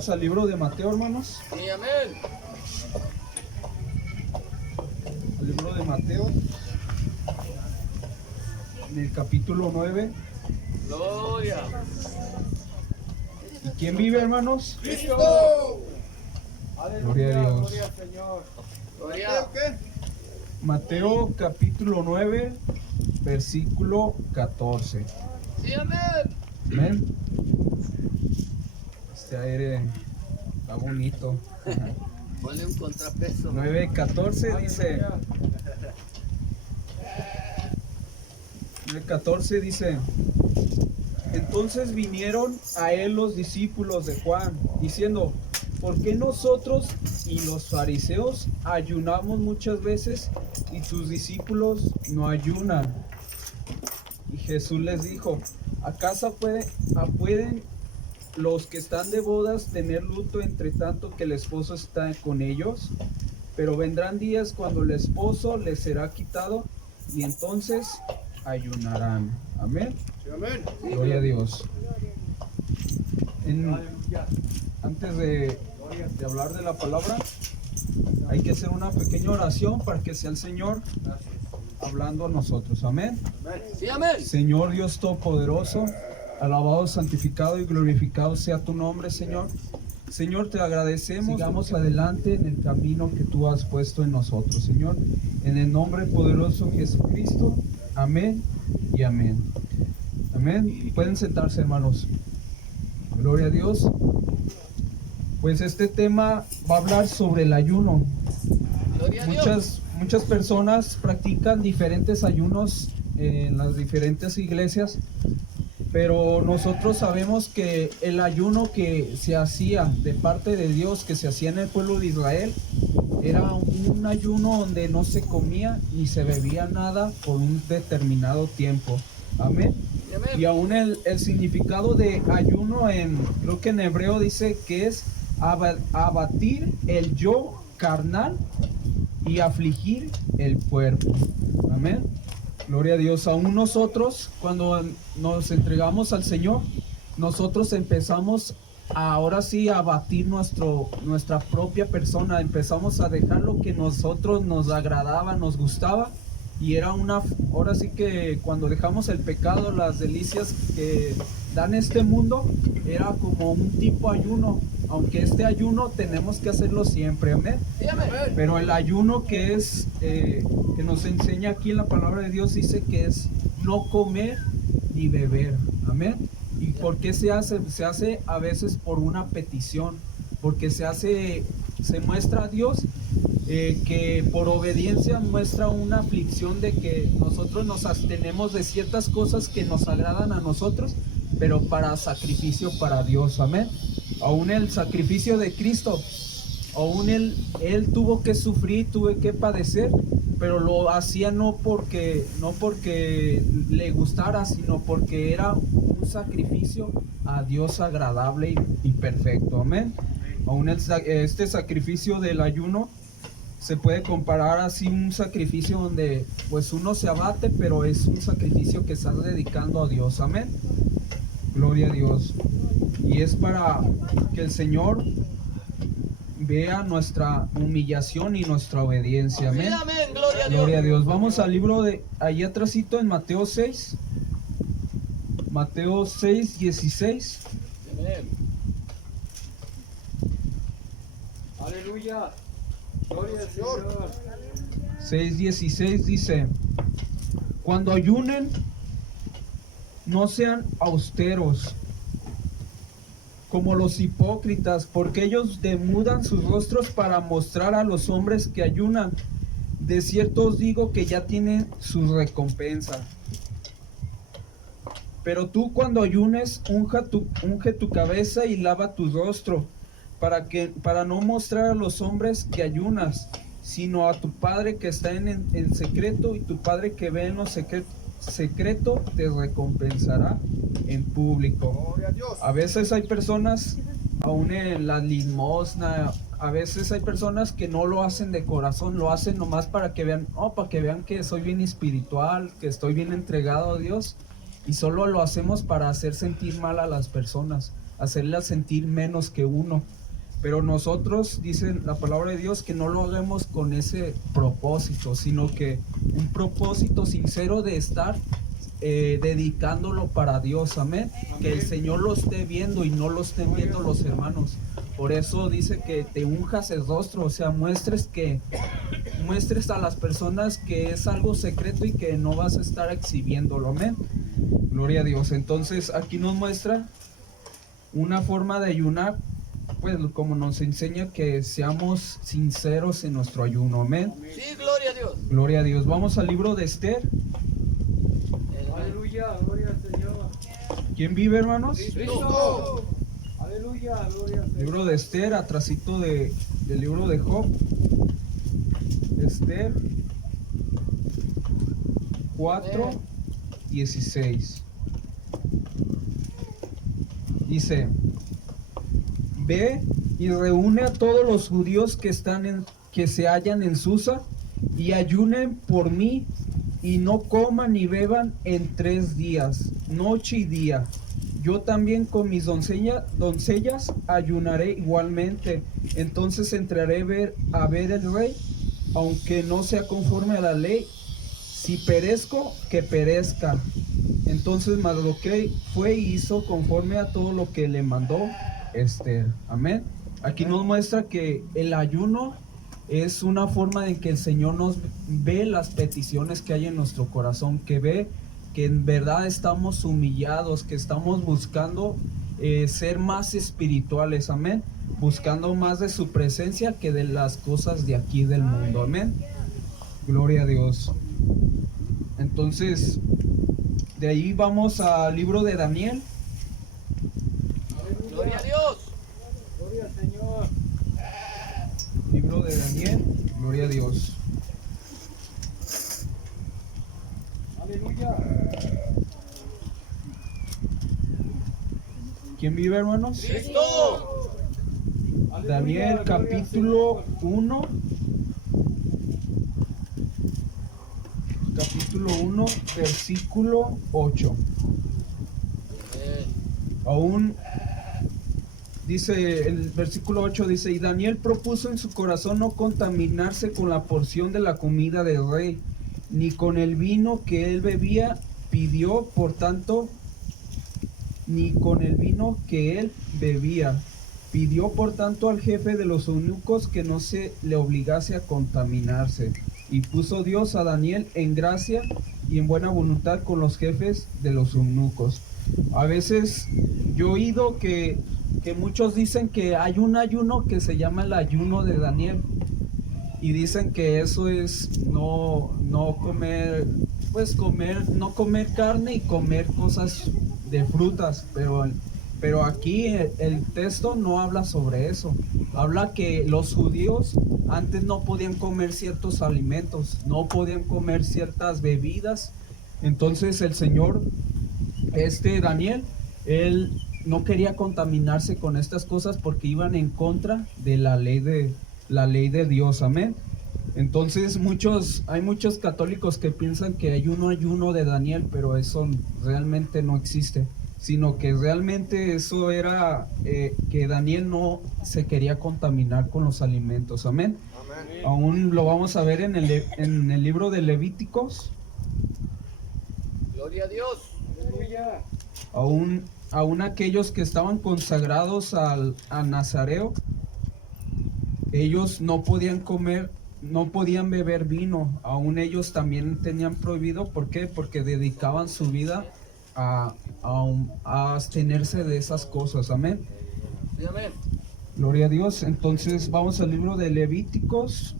Vamos al libro de Mateo, hermanos. Sí, amén. Al libro de Mateo, en el capítulo 9. Gloria. ¿Y quién vive, hermanos? Cristo. Gloria a Dios. Gloria al Señor. Gloria. Mateo capítulo 9, versículo 14. Sí, amén. Amén. Este aire está bonito. Ponle un contrapeso. 9:14 dice. 9:14 dice. Entonces vinieron a él los discípulos de Juan, diciendo: ¿por qué nosotros y los fariseos ayunamos muchas veces y tus discípulos no ayunan? Y Jesús les dijo: ¿acaso pueden los que están de bodas tener luto entre tanto que el esposo está con ellos? Pero vendrán días cuando el esposo les será quitado y entonces ayunarán. Amén. Sí, amén. Gloria a Dios. Antes de hablar de la palabra, hay que hacer una pequeña oración para que sea el Señor hablando a nosotros. Amén. Sí, amén. Señor Dios Todopoderoso, alabado, santificado y glorificado sea tu nombre, Señor. Señor, te agradecemos. Sigamos adelante en el camino que tú has puesto en nosotros, Señor. En el nombre poderoso de Jesucristo. Amén y amén. Amén. Pueden sentarse, hermanos. Gloria a Dios. Pues este tema va a hablar sobre el ayuno. Gloria a Dios. Muchas personas practican diferentes ayunos en las diferentes iglesias, pero nosotros sabemos que el ayuno que se hacía de parte de Dios, que se hacía en el pueblo de Israel, era un ayuno donde no se comía ni se bebía nada por un determinado tiempo. Amén. Sí, amén. Y aún el significado de ayuno, creo que en hebreo dice que es abatir el yo carnal y afligir el cuerpo. Amén. Gloria a Dios. Aún nosotros, cuando nos entregamos al Señor, nosotros empezamos ahora sí a abatir nuestra propia persona. Empezamos a dejar lo que nosotros nos agradaba, nos gustaba. Y ahora sí que cuando dejamos el pecado, las delicias que dan este mundo, era como un tipo ayuno. Aunque este ayuno tenemos que hacerlo siempre, amén. Sí, amén. Pero el ayuno que nos enseña aquí en la palabra de Dios dice que es no comer ni beber, amén. ¿Y por qué se hace? Se hace a veces por una petición, porque se muestra a Dios que por obediencia muestra una aflicción de que nosotros nos abstenemos de ciertas cosas que nos agradan a nosotros, pero para sacrificio para Dios, amén. Aún el sacrificio de Cristo, aún él tuvo que sufrir, tuvo que padecer, pero lo hacía no porque le gustara, sino porque era un sacrificio a Dios agradable y perfecto, amén. Aún este sacrificio del ayuno se puede comparar así un sacrificio donde pues uno se abate, pero es un sacrificio que estás dedicando a Dios, amén. Gloria a Dios. Y es para que el Señor vea nuestra humillación y nuestra obediencia, amén. Sí, amén. Gloria a Dios. Gloria a Dios. Vamos al libro de allí atrásito en Mateo 6. Mateo 6:16. Amén. Aleluya. Gloria al Señor. 6:16 dice: cuando ayunen, no sean austeros como los hipócritas, porque ellos demudan sus rostros para mostrar a los hombres que ayunan. De cierto os digo que ya tienen su recompensa. Pero tú, cuando ayunes, unge tu cabeza y lava tu rostro, para no mostrar a los hombres que ayunas, sino a tu Padre que está en secreto, y tu Padre que ve en lo secreto te recompensará en público. A veces hay personas, aún en la limosna, a veces hay personas que no lo hacen de corazón, lo hacen nomás para que vean que soy bien espiritual, que estoy bien entregado a Dios, y solo lo hacemos para hacer sentir mal a las personas. hacerla sentir menos que uno. Pero nosotros, dice la palabra de Dios, que no lo hagamos con ese propósito, sino que un propósito sincero de estar dedicándolo para Dios, amén. Que el Señor lo esté viendo y no lo estén viendo los hermanos. Por eso dice que te unjas el rostro, o sea, muestres a las personas que es algo secreto y que no vas a estar exhibiéndolo, amén. Gloria a Dios. Entonces aquí nos muestra una forma de ayunar, pues como nos enseña que seamos sinceros en nuestro ayuno, amén. Sí, gloria a Dios. Gloria a Dios. Vamos al libro de Esther. Aleluya, gloria al Señor. ¿Quién vive, hermanos? Cristo. Aleluya, gloria al Señor. Libro de Esther, atrasito del libro de Job. Esther 4:16. Dice: Ve y reúne a todos los judíos que se hallan en Susa, y ayunen por mí, y no coman ni beban en 3 días, noche y día. Yo también con mis doncellas ayunaré igualmente. Entonces entraré a ver el rey, aunque no sea conforme a la ley. Si perezco, que perezca. Entonces Mardoqueo fue y hizo conforme a todo lo que le mandó Esther. Amén. Aquí nos muestra que el ayuno es una forma en que el Señor nos ve las peticiones que hay en nuestro corazón, que ve que en verdad estamos humillados, que estamos buscando ser más espirituales, amén, buscando más de su presencia que de las cosas de aquí del mundo, amén. Gloria a Dios. Entonces, de ahí vamos al libro de Daniel. Gloria a Dios. Gloria al Señor. Libro de Daniel, gloria a Dios. Aleluya. ¿Quién vive, hermanos? Cristo. Daniel capítulo 1. Capítulo 1, versículo 8. Aún dice el versículo 8, dice: y Daniel propuso en su corazón no contaminarse con la porción de la comida del rey, ni con el vino que él bebía. Pidió por tanto al jefe de los eunucos que no se le obligase a contaminarse. Y puso Dios a Daniel en gracia y en buena voluntad con los jefes de los eunucos. A veces yo he oído que muchos dicen que hay un ayuno que se llama el ayuno de Daniel. Y dicen que eso es no comer, pues no comer carne y comer cosas de frutas, pero aquí el texto no habla sobre eso. Habla que los judíos antes no podían comer ciertos alimentos, no podían comer ciertas bebidas. Entonces el Señor, Daniel, él no quería contaminarse con estas cosas porque iban en contra de la ley de Dios, amén. Entonces hay muchos católicos que piensan que hay un ayuno de Daniel, pero eso realmente no existe, sino que realmente eso era que Daniel no se quería contaminar con los alimentos, amén. Amén. Aún lo vamos a ver en el libro de Levíticos. Gloria a Dios. Aleluya. Aún aquellos que estaban consagrados a Nazareo, ellos no podían comer, no podían beber vino. Aún ellos también tenían prohibido. ¿Por qué? Porque dedicaban su vida a abstenerse de esas cosas, amén. Sí, amén. Gloria a Dios. Entonces vamos al libro de Levíticos.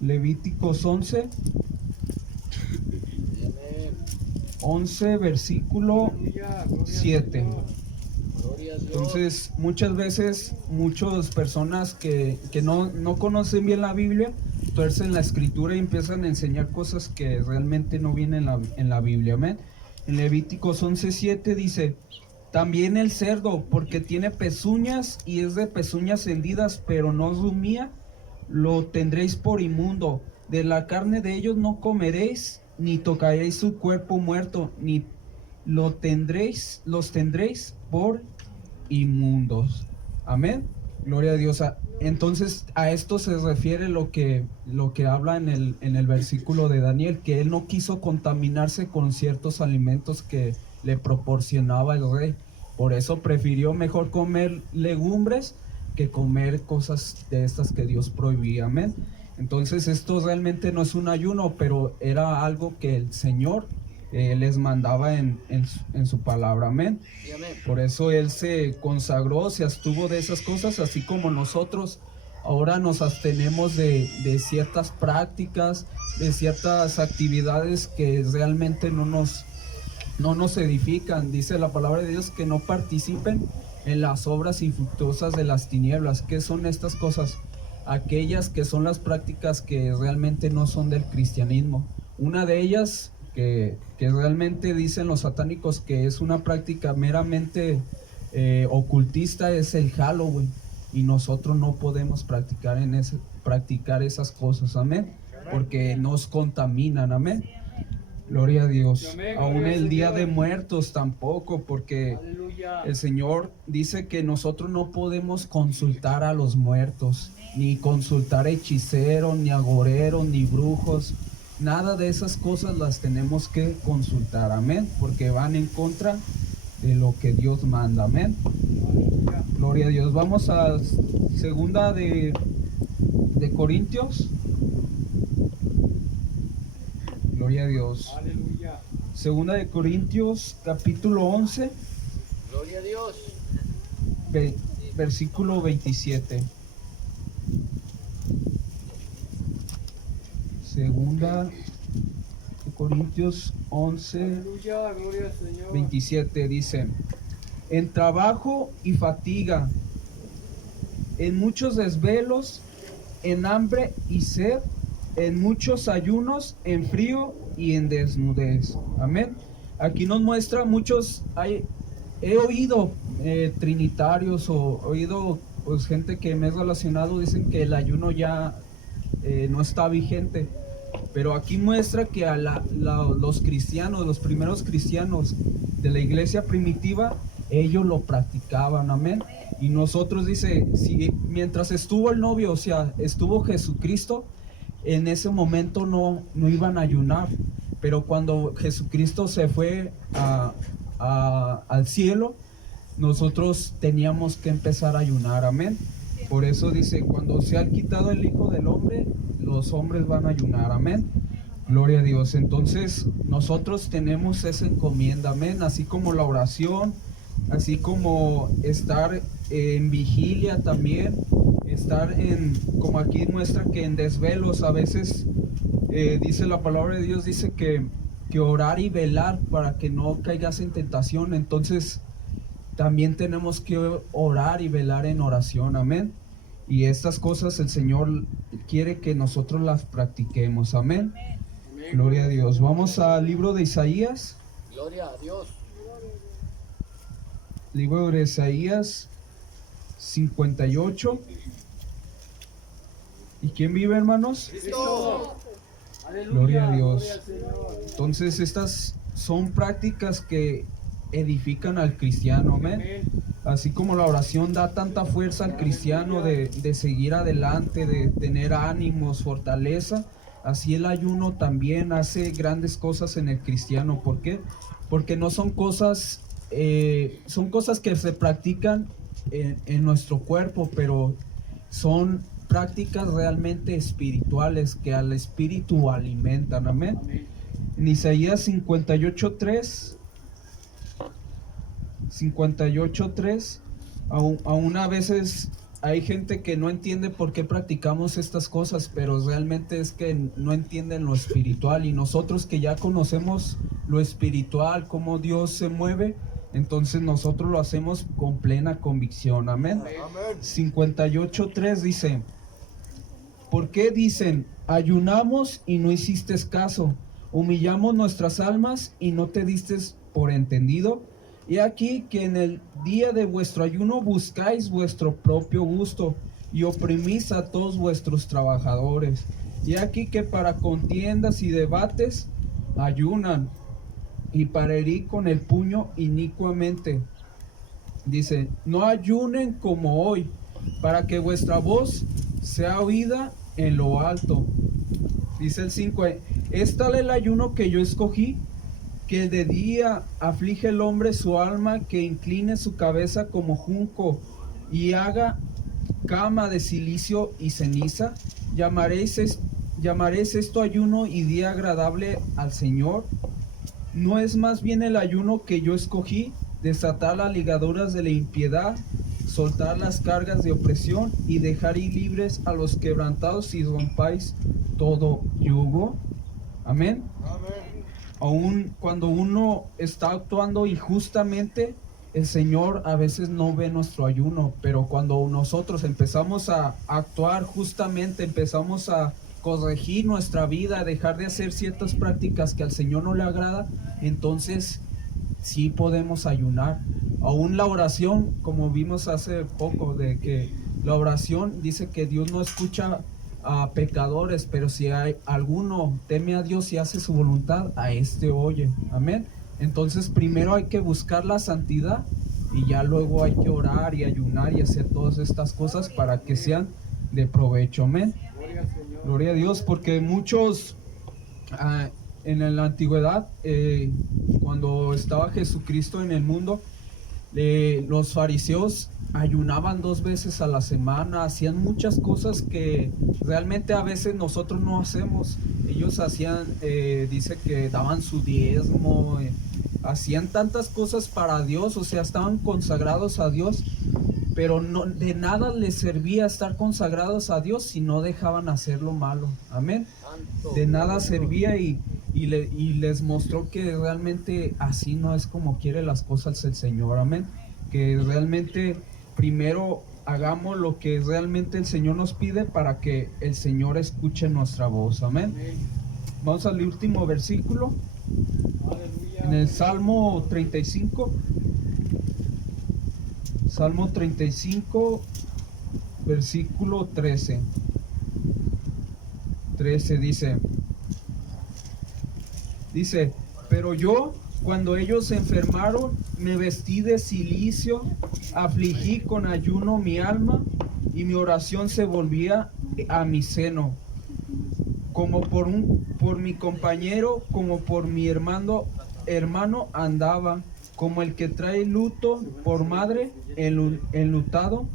Levíticos 11. 11 versículo 7. Gloria a Dios. Entonces muchas veces muchas personas que no conocen bien la Biblia tuercen la escritura y empiezan a enseñar cosas que realmente no vienen en la Biblia, amén. En Levíticos 11:7 dice: también el cerdo, porque tiene pezuñas y es de pezuñas hendidas, pero no rumía, lo tendréis por inmundo. De la carne de ellos no comeréis, ni tocaréis su cuerpo muerto, los tendréis por inmundos. Amén. Gloria a Dios. Entonces a esto se refiere lo que habla en el versículo de Daniel, que él no quiso contaminarse con ciertos alimentos que le proporcionaba el rey. Por eso prefirió mejor comer legumbres que comer cosas de estas que Dios prohibía. Amén. Entonces esto realmente no es un ayuno, pero era algo que el Señor les mandaba en su palabra. Amén. Sí, amén. Por eso Él se consagró, se abstuvo de esas cosas, así como nosotros ahora nos abstenemos de ciertas prácticas, de ciertas actividades que realmente no nos edifican. Dice la palabra de Dios que no participen en las obras infructuosas de las tinieblas. ¿Qué son estas cosas? Aquellas que son las prácticas que realmente no son del cristianismo. Una de ellas que realmente dicen los satánicos que es una práctica meramente ocultista es el Halloween, y nosotros no podemos practicar esas cosas. Amén, porque nos contaminan. Amén. Gloria a Dios. Amén, Aún gloria al el Día Señor. de Muertos tampoco, porque Aleluya. el Señor dice que nosotros no podemos consultar a los muertos, ni consultar a hechiceros, ni agoreros, ni brujos. Nada de esas cosas las tenemos que consultar. Amén, porque van en contra de lo que Dios manda. Amén. Aleluya. Gloria a Dios. Vamos a segunda de Corintios. Gloria a Dios. Aleluya. Segunda de Corintios, capítulo 11, Gloria a Dios. versículo 27. Segunda de Corintios 11, Aleluya. Gloria al Señor. 27 dice: en trabajo y fatiga, en muchos desvelos, en hambre y sed, en muchos ayunos, en frío y en desnudez. Amén. Aquí nos muestra muchos, he oído trinitarios o oído pues gente que me he relacionado, dicen que el ayuno ya no está vigente. Pero aquí muestra que a los cristianos, los primeros cristianos de la iglesia primitiva, ellos lo practicaban. Amén. Y nosotros, dice, si mientras estuvo el novio, o sea, estuvo Jesucristo, en ese momento no iban a ayunar. Pero cuando Jesucristo se fue al cielo, nosotros teníamos que empezar a ayunar. Amén. Por eso dice, cuando se ha quitado el Hijo del Hombre, los hombres van a ayunar. Amén. Gloria a Dios. Entonces nosotros tenemos esa encomienda. Amén. Así como la oración, así como estar en vigilia también, estar como aquí muestra que en desvelos a veces, dice la palabra de Dios, dice que orar y velar para que no caigas en tentación. Entonces también tenemos que orar y velar en oración. Amén. Y estas cosas el Señor quiere que nosotros las practiquemos. Amén. Gloria a Dios. Vamos al libro de Isaías. Gloria a Dios. Libro de Isaías 58. ¿Y quién vive, hermanos? Cristo. Aleluya. Gloria a Dios. Gloria al Señor. Entonces estas son prácticas que edifican al cristiano. Amén. Amén. Así como la oración da tanta fuerza al cristiano de seguir adelante, de tener ánimos, fortaleza, así el ayuno también hace grandes cosas en el cristiano. ¿Por qué? Porque no son cosas, son cosas que se practican en nuestro cuerpo, pero son prácticas realmente espirituales que al espíritu alimentan. Amén. Amén. En Isaías 58:3, aún a veces hay gente que no entiende por qué practicamos estas cosas, pero realmente es que no entienden lo espiritual, y nosotros que ya conocemos lo espiritual, cómo Dios se mueve, entonces nosotros lo hacemos con plena convicción. Amén. Amén. 58:3 dice: ¿por qué dicen, ayunamos y no hiciste caso? Humillamos nuestras almas y no te diste por entendido. Y aquí que en el día de vuestro ayuno buscáis vuestro propio gusto y oprimís a todos vuestros trabajadores. Y aquí que para contiendas y debates ayunan. y para herir con el puño inicuamente. Dice, no ayunen como hoy, para que vuestra voz sea oída en lo alto. Dice el 5, es tal el ayuno que yo escogí, que de día aflige el hombre su alma, que incline su cabeza como junco y haga cama de silicio y ceniza. Llamaréis esto ayuno y día agradable al Señor. ¿No es más bien el ayuno que yo escogí, desatar las ligaduras de la impiedad, soltar las cargas de opresión y dejar ir libres a los quebrantados y rompáis todo yugo? Amén. Aún cuando uno está actuando injustamente, el Señor a veces no ve nuestro ayuno, pero cuando nosotros empezamos a actuar justamente, empezamos a corregir nuestra vida, a dejar de hacer ciertas prácticas que al Señor no le agrada, entonces sí podemos ayunar. Aún la oración, como vimos hace poco, de que la oración dice que Dios no escucha a pecadores, pero si hay alguno teme a Dios y hace su voluntad, a este oye. Amén. Entonces primero hay que buscar la santidad y ya luego hay que orar y ayunar y hacer todas estas cosas para que sean de provecho. Amén. Gloria a Dios, porque muchos en la antigüedad, cuando estaba Jesucristo en el mundo, los fariseos ayunaban 2 veces a la semana, hacían muchas cosas que realmente a veces nosotros no hacemos. Ellos hacían, dice que daban su diezmo, hacían tantas cosas para Dios, o sea, estaban consagrados a Dios, pero no, de nada les servía estar consagrados a Dios si no dejaban hacer lo malo. Amén. De nada servía y les mostró que realmente así no es como quiere las cosas el Señor. Amén. Que realmente primero hagamos lo que realmente el Señor nos pide para que el Señor escuche nuestra voz. Amén. Vamos al último versículo. En el Salmo 35. Salmo 35, versículo 13. 13 dice, pero yo, cuando ellos se enfermaron, me vestí de cilicio, afligí con ayuno mi alma, y mi oración se volvía a mi seno, como por mi compañero, como por mi hermano andaba, como el que trae luto por madre, enlutado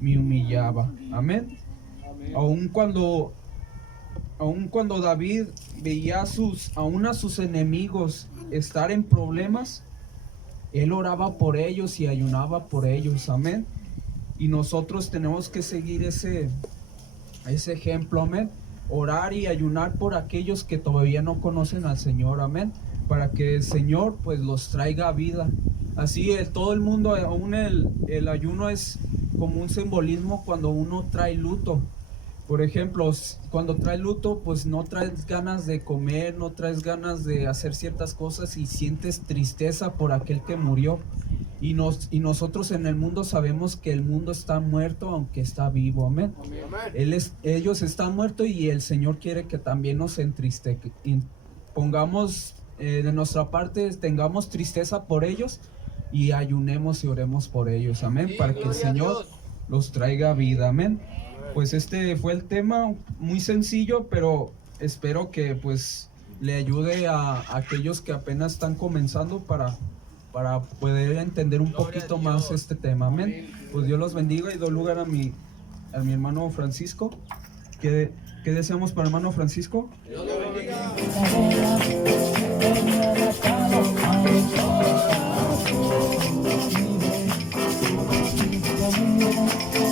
me humillaba. Amén. Aun cuando David veía a sus enemigos estar en problemas, él oraba por ellos y ayunaba por ellos. Amén. Y nosotros tenemos que seguir ese ejemplo. Amén. Orar y ayunar por aquellos que todavía no conocen al Señor. Amén. Para que el Señor pues los traiga a vida. Así todo el mundo, aún el ayuno es como un simbolismo cuando uno trae luto. Por ejemplo, cuando trae luto, pues no traes ganas de comer, no traes ganas de hacer ciertas cosas y sientes tristeza por aquel que murió. Y nosotros en el mundo sabemos que el mundo está muerto aunque está vivo. Amén. Ellos están muertos y el Señor quiere que también nos pongamos de nuestra parte, tengamos tristeza por ellos y ayunemos y oremos por ellos. Amén. Para que el Señor los traiga vida. Amén. Pues este fue el tema, muy sencillo, pero espero que pues le ayude a aquellos que apenas están comenzando para poder entender un poquito más este tema. Amén. Pues Dios los bendiga y doy lugar a mi hermano Francisco. ¿Qué deseamos para el hermano Francisco? Dios lo bendiga. Thank you.